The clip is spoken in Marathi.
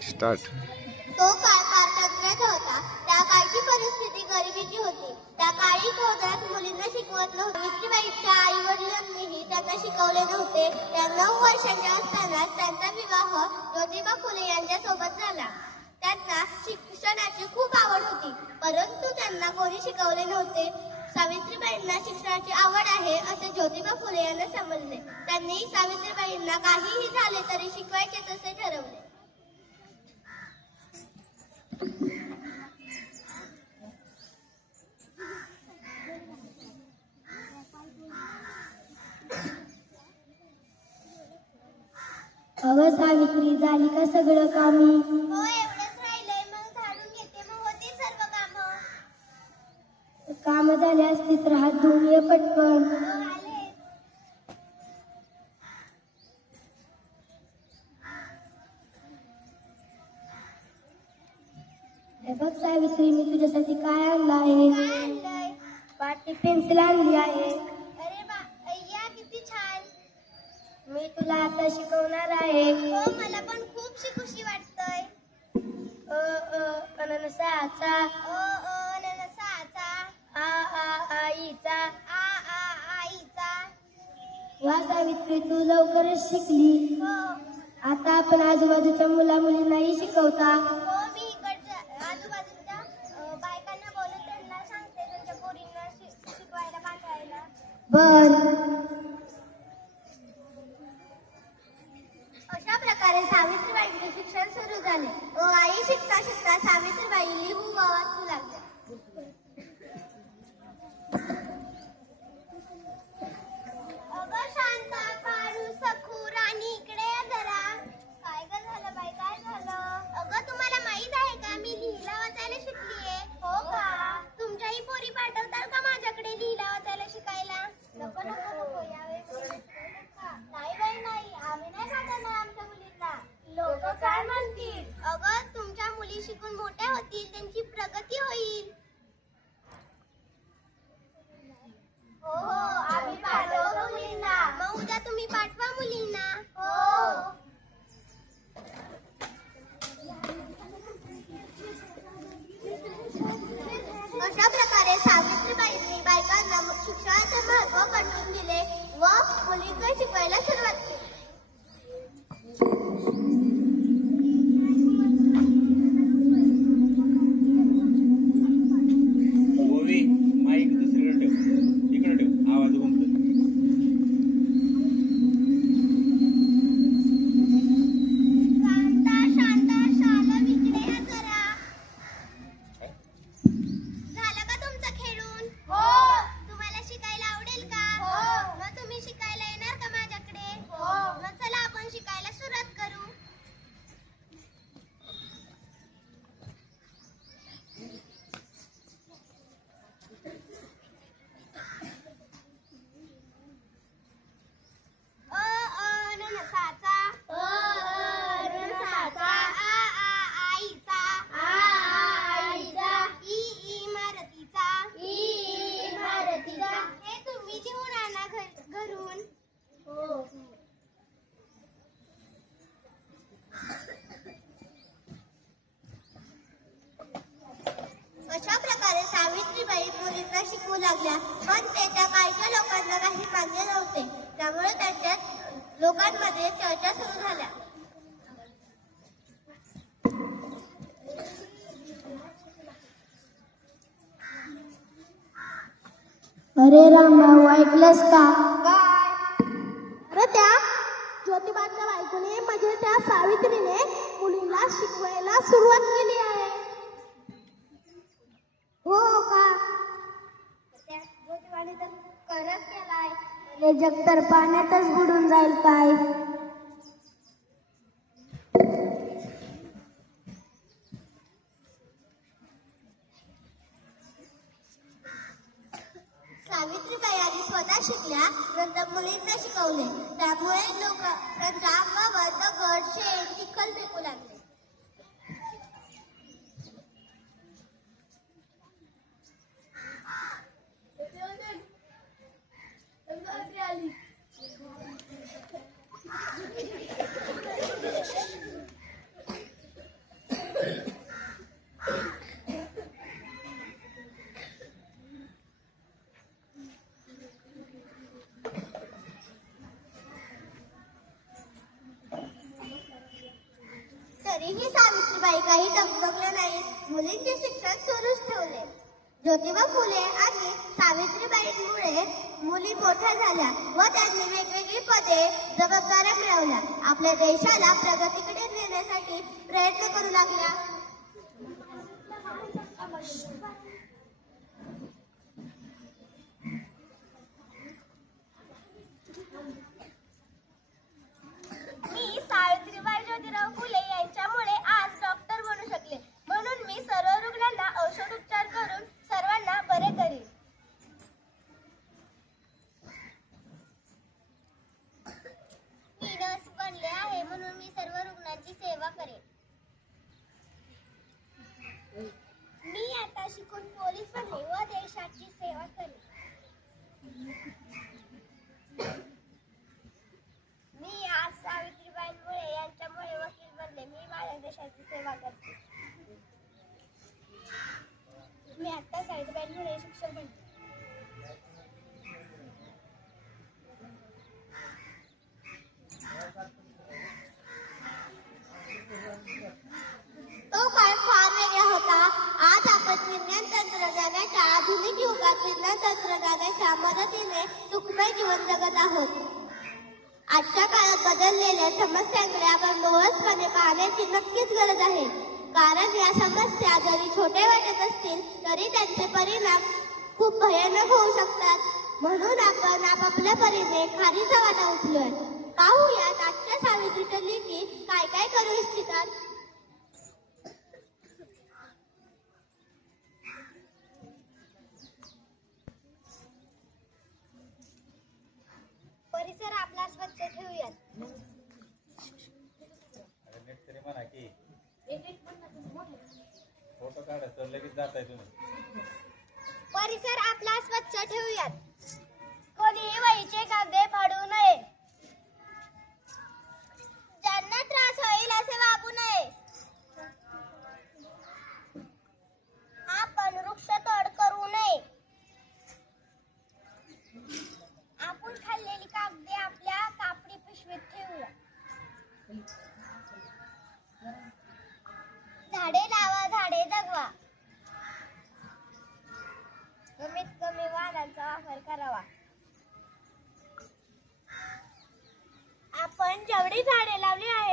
स्टार्ट. तो काळ पारतंत्र्याचा होता. त्या काळची परिस्थिती गरिबीची होती. त्या काळी कोणाच मुलींना शिकवत नव्हते. सावित्रीबाईंच्या आई वडिलांनीही त्यांना शिकवले नव्हते. त्या 9 वर्षांच्या असतानाच त्यांचा विवाह ज्योतिबा फुले यांच्या सोबत झाला. त्यांना शिक्षणाची खूप आवड होती, परंतु त्यांना कोणी शिकवले नव्हते. सावित्रीबाईंना शिक्षणाची आवड आहे असे ज्योतिबा फुले यांना समजले. त्यांनी सावित्रीबाईंना काहीही झाले तरी शिकवायचेच असे ठरवले. अगं सावित्री, झाली का सगळं कामी? हो, एवढंच राहिलंय. मग झाडून घेते, मग होती सर्व काम झाले असती तर हात धुवून ये पटकन. हे बघ सावित्री, मी तुझ्यासाठी काय आणलं आहे. पाटी पेन्सिल आणली आहे. अरे बा, अय्या किती छान. मी तुला आता शिकवणार आहे. हो, मला पण खूप शिकूशी वाटतंय. अननसाचा, अननसाचा, आईचा. आईचा. वा सावित्री, तू लवकरच शिकली. हो, आता आपण आजूबाजूच्या मुला मुलींनाही शिकवता. हो, मी इकडच्या आजूबाजूच्या बायकांना बोलून त्यांना सांगते त्यांच्या पोरींना शिकवायला पाठवायला. बर. अशा प्रकारे सावित्रीबाईंचे शिक्षण सुरू झाले. आई शिकता शिकता सावित्रीबाई लिहू व वाचू लागल्या. अगं शांता, पारू, सखू, राणी, इकडे या जरा. काय ग झालं बाई, काय झालं? अगं, तुम्हाला माहित आहे का, मी लिहिला वाचायला शिकलीये. हो का? तुमच्याही पोरी पाठवताल का माझ्याकडे लिहिला वाचायला शिकायला? नको नको नको, यावेळेस नाही बाई नाही, आम्ही नाही पाठवणार आमच्या मुलींना. लोक काय म्हणतील? अगं, तुमच्या मुली शिकून मोठ्या होतील, त्यांची प्रगती होईल. हो हो, आम्ही पाठवतो मुलींना. मग उद्या तुम्ही पाठवा मुलींना. हो. अशा प्रकारे सावित्रीबाईंनी बायकांना शिक्षणाचे महत्त्व पटवून दिले व मुलींना शिकवायला सुरुवात केली. ओवी, माईक दुसरीकडे ठेव, इकडे ठेव, आवाज घुमतो. शांता शांता, शालम इकडे या जरा. झालं का तुमचं खेळून? हो. तुम्हाला शिकायला आवडेल का? हो. मग तुम्ही शिकायला येणार का माझ्याकडे? हो. मग चला आपण शिकायला सुरुवात करू. अननसाचा, अननसाचा, आईचा, आईचा, इमारतीचा, इमारतीचा. हे तुम्ही लिहून आणा घरून. हो. अशा प्रकारे सावित्रीबाई मुलींना शिकवू लागल्या, पण ते त्या काळच्या लोकांना काही मान्य नव्हते. त्यामुळे त्यांच्यात लोकांमध्ये चर्चा सुरू झाल्या. अरे रामभाऊ, ऐकलंस का? अरे, त्या ज्योतिबाच्या बायकोने म्हणजे त्या सावित्रीने मुलींना शिकवायला सुरुवात केली आहे. हो का? त्या ज्योतिबाने तर करच केलाय. हे जग तर पाण्यातच बुडून जाईल काय. सावित्रीबाई आधी स्वतः शिकल्या, नंतर मुलींना शिकवले. त्यामुळे लोक त्यांच्या अंगावर दगड, शेण, चिखल फेकू लागले. तरीही सावित्रीबाई काही डगमगल्या नाही. मुलींचे शिक्षण सुरूच ठेवले. ज्योतिबा फुले आणि सावित्रीबाईंमुळे मुली मोठ्या झाल्या व त्यांनी वेगवेगळी पदे जबाबदाऱ्या मिळवल्या. आपल्या देशाला प्रगतीकडे नेण्यासाठी प्रयत्न करू लागल्या. मी सावित्रीबाई ज्योतिराव फुले यांच्यामुळे आज डॉक्टर बनू शकले. म्हणून मी सर्व रुग्णांना औषधोपचार करून सर्वांना बरे करीन. मी नर्स बनले आहे म्हणून मी सर्व रुग्णांची सेवा करेन. मी आता शिकून पोलीस बनले व देशाची सेवा करेन. मी आज सावित्रीबाईंमुळे यांच्यामुळे वकील बनले. मी माझ्या देशाची सेवा करते. मी आता सावित्रीबाईंमुळे शिक्षक बनले. तो काळ फार वेगळा होता. आज आपण विज्ञान तंत्रज्ञानाच्या आधुनिक युगात विज्ञान तंत्रज्ञानाच्या मदतीने सुखमय जीवन जगत आहोत. आजच्या काळात बदललेल्या समस्यांकडे आपण डोळसपणे पाहण्याची नक्कीच गरज आहे. कारण या समस्या जरी छोटे वाटत असतील तरी त्यांचे परिणाम खूप भयानक होऊ शकतात. म्हणून आपण आपापल्या परीने खारीचा वाटा उचलूया. पाहूयात आजच्या सावित्रीच्या लेखी काय काय करू इच्छितात. परिसर आपला स्वच्छ ठेवूयात. नेट तरी म्हणा की फोटो काढा तर लगेच जाताय तुम्ही. परिसर आपला स्वच्छ ठेवूयात. कोणीही वहीचे कागदे फाडू नये. ज्यांना त्रास होईल असे वागू नये. आपण वृक्षतोड करू नये. आपण खाल्लेली कागदे आपल्या कापडी पिशवीत ठेवूया. झाडे लावा, झाडे जगवा. कमीत कमी वाहनांचा वापर करावा. आपण जेवढी झाडे लावली आहेत